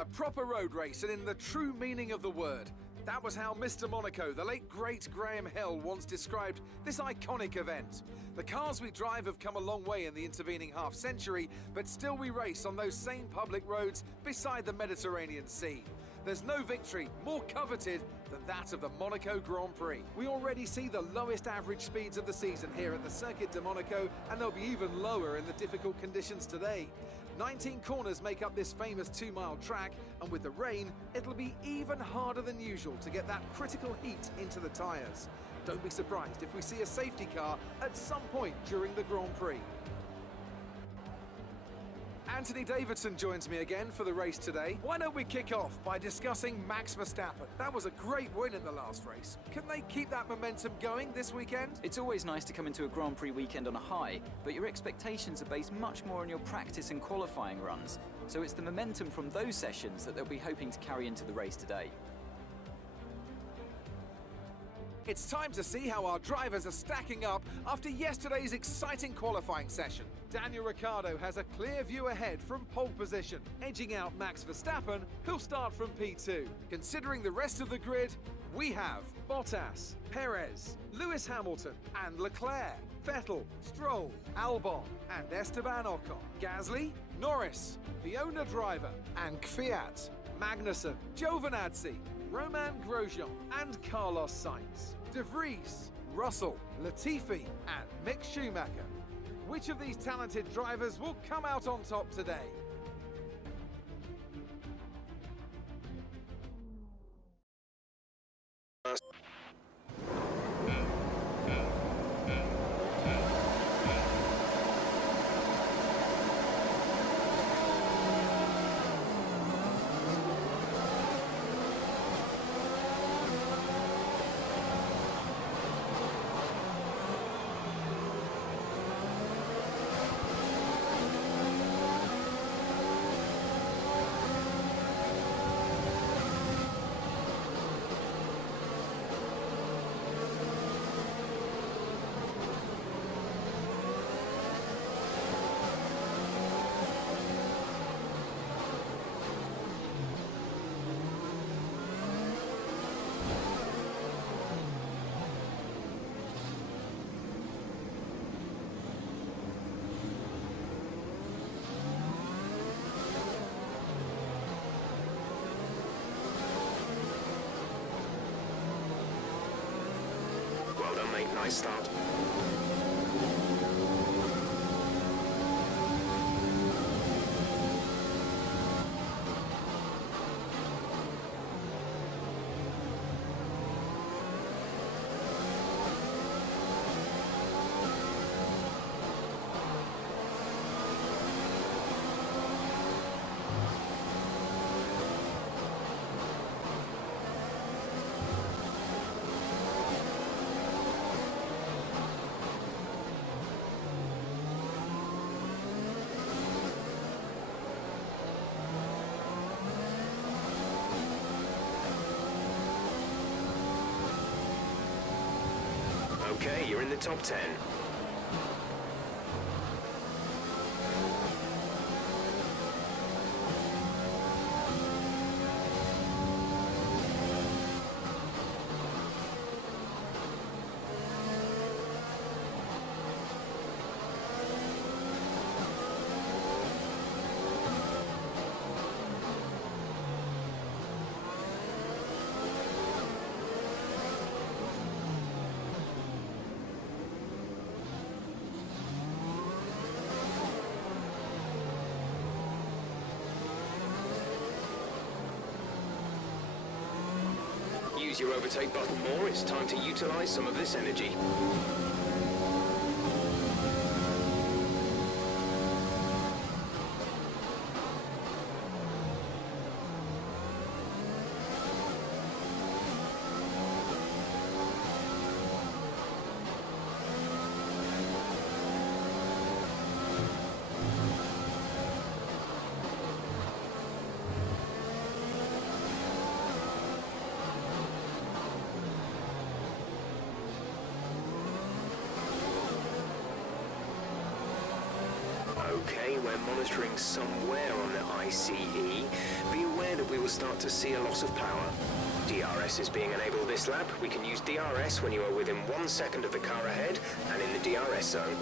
A proper road race, and in the true meaning of the word. That was how Mr. Monaco, the late great Graham Hill, once described this iconic event. The cars we drive have come a long way in the intervening half-century, but still we race on those same public roads beside the Mediterranean Sea. There's no victory more coveted than that of the Monaco Grand Prix. We already see the lowest average speeds of the season here at the Circuit de Monaco, and they'll be even lower in the difficult conditions today. 19 corners make up this famous 2-mile track, and with the rain, it'll be even harder than usual to get that critical heat into the tyres. Don't be surprised if we see a safety car at some point during the Grand Prix. Anthony Davidson joins me again for the race today. Why don't we kick off by discussing Max Verstappen? That was a great win in the last race. Can they keep that momentum going this weekend? It's always nice to come into a Grand Prix weekend on a high, but your expectations are based much more on your practice and qualifying runs. So it's the momentum from those sessions that they'll be hoping to carry into the race today. It's time to see how our drivers are stacking up after yesterday's exciting qualifying session. Daniel Ricciardo has a clear view ahead from pole position, edging out Max Verstappen, who'll start from P2. Considering the rest of the grid, we have Bottas, Perez, Lewis Hamilton and Leclerc, Vettel, Stroll, Albon and Esteban Ocon, Gasly, Norris, Fiona Driver and Kvyat, Magnussen, Giovinazzi, Romain Grosjean and Carlos Sainz, De Vries, Russell, Latifi and Mick Schumacher. Which of these talented drivers will come out on top today? Well done, mate. Nice start. Okay, you're in the top 10. Use your overtake button more, it's time to utilize some of this energy. Okay, we're monitoring somewhere on the ICE, be aware that we will start to see a loss of power. DRS is being enabled this lap. We can use DRS when you are within 1 second of the car ahead and in the DRS zone.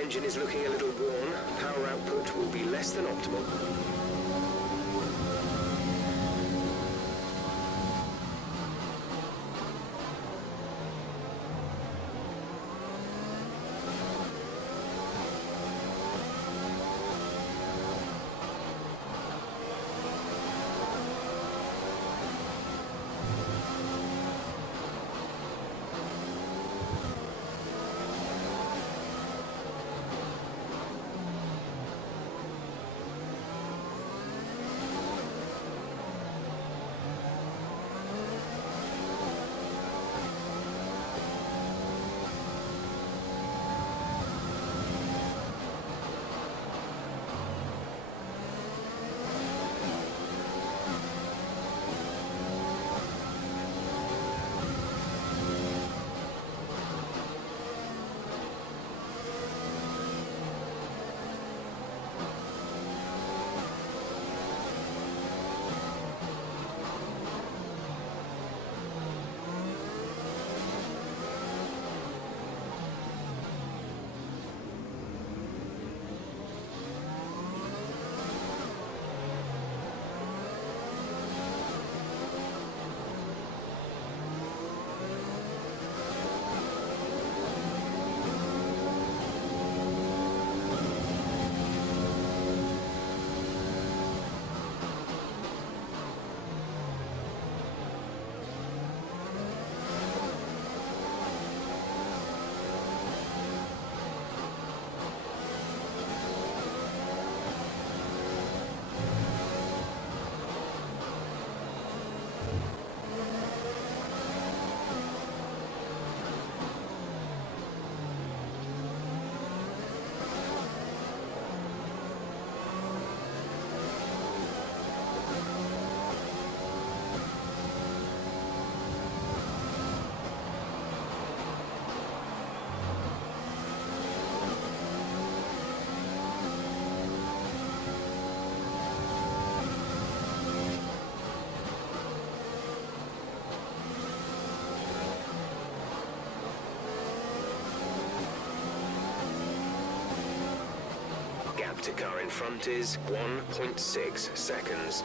Engine is looking a little worn. Power output will be less than optimal. Gap to car in front is 1.6 seconds.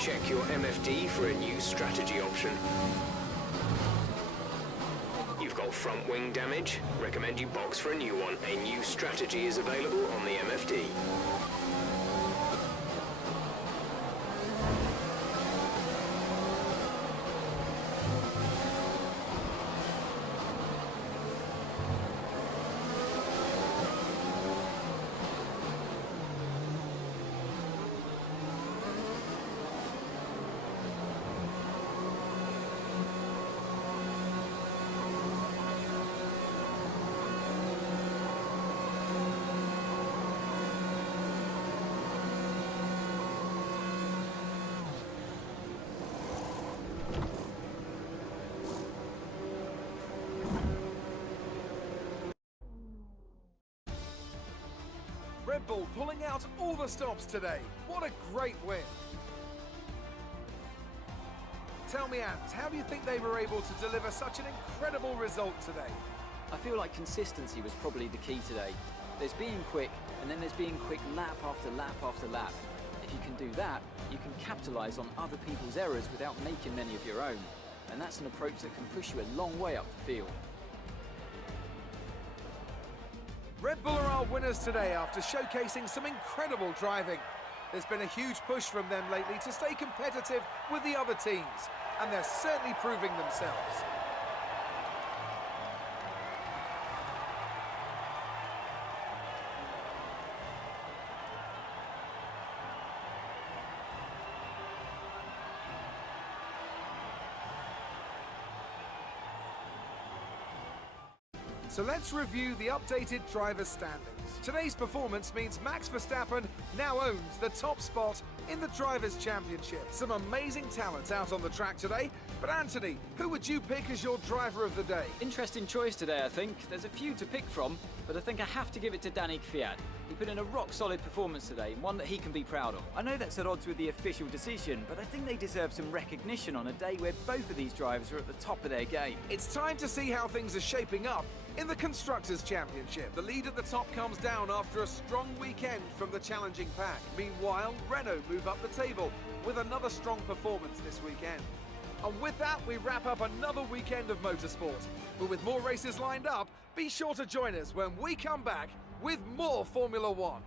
Check your MFD for a new strategy option. You've got front wing damage. Recommend you box for a new one. A new strategy is available on the MFD. Red Bull pulling out all the stops today. What a great win. Tell me, Ant, how do you think they were able to deliver such an incredible result today? I feel like consistency was probably the key today. There's being quick, and then there's being quick lap after lap after lap. If you can do that, you can capitalise on other people's errors without making many of your own. And that's an approach that can push you a long way up the field. Red Bull are our winners today after showcasing some incredible driving. There's been a huge push from them lately to stay competitive with the other teams, and they're certainly proving themselves. So let's review the updated driver standings. Today's performance means Max Verstappen now owns the top spot in the Drivers' Championship. Some amazing talents out on the track today, but Anthony, who would you pick as your driver of the day? Interesting choice today, I think. There's a few to pick from, but I think I have to give it to Danny Kvyat. He put in a rock-solid performance today, one that he can be proud of. I know that's at odds with the official decision, but I think they deserve some recognition on a day where both of these drivers are at the top of their game. It's time to see how things are shaping up in the Constructors' Championship. The lead at the top comes down after a strong weekend from the challenging pack. Meanwhile, Renault move up the table with another strong performance this weekend. And with that, we wrap up another weekend of motorsport. But with more races lined up, be sure to join us when we come back with more Formula One.